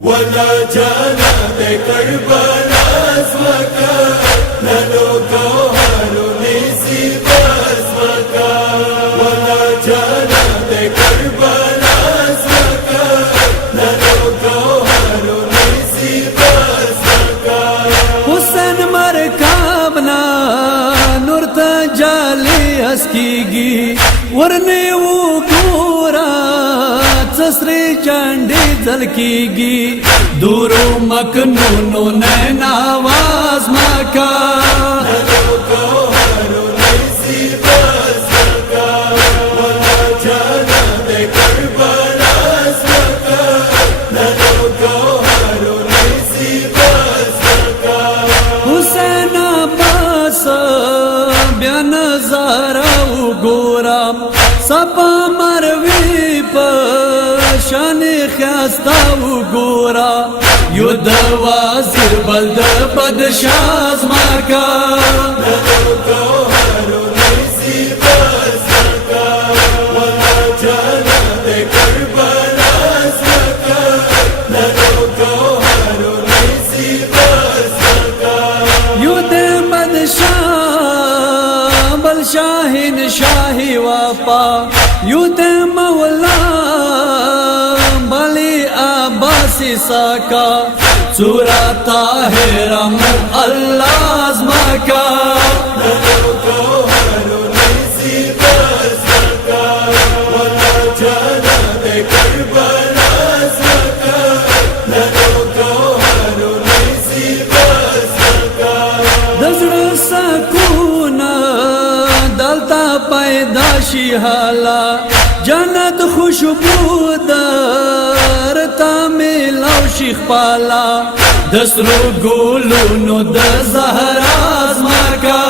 ولا جانا بكربلا اسمكا نلو جوهر نسي باسمكا ولا جانا بكربلا اسمكا نلو جوهر نسي باسمكا حسین مرکابنا نور تجالی اسکیگی ورنی و گورا سسری چانڈی ځلکیږي دورو مکنونو نین آواز مکا نلو جوهر نسي باسمكا ولا جانا بكربلا اسمكا نلو جوهر نسي باسمكا حسین عباس بیا نظاره وګورا صفا مروي په شان خياستا وګورا یو د وزیر بل د بدشاز مکا نلو جوهر نسي باسمكا ولا جانا بكربلا اسمكا نلو جوهر نسي باسمكا یو د بدشاه بل شاهین شاهی وفا یو د مولا بلی عباسی ساکا سورا طاہرم اللہ ازمکا نلو جوهر نسي باسمكا ولا جانا بكربلا اسمكا نلو جوهر نسي باسمكا دزړه سکون دلتا پیدا شي حالا جنت خوشبو درتا میلاو شیخ پالا دسرو ګلونو د زهرا ازمکا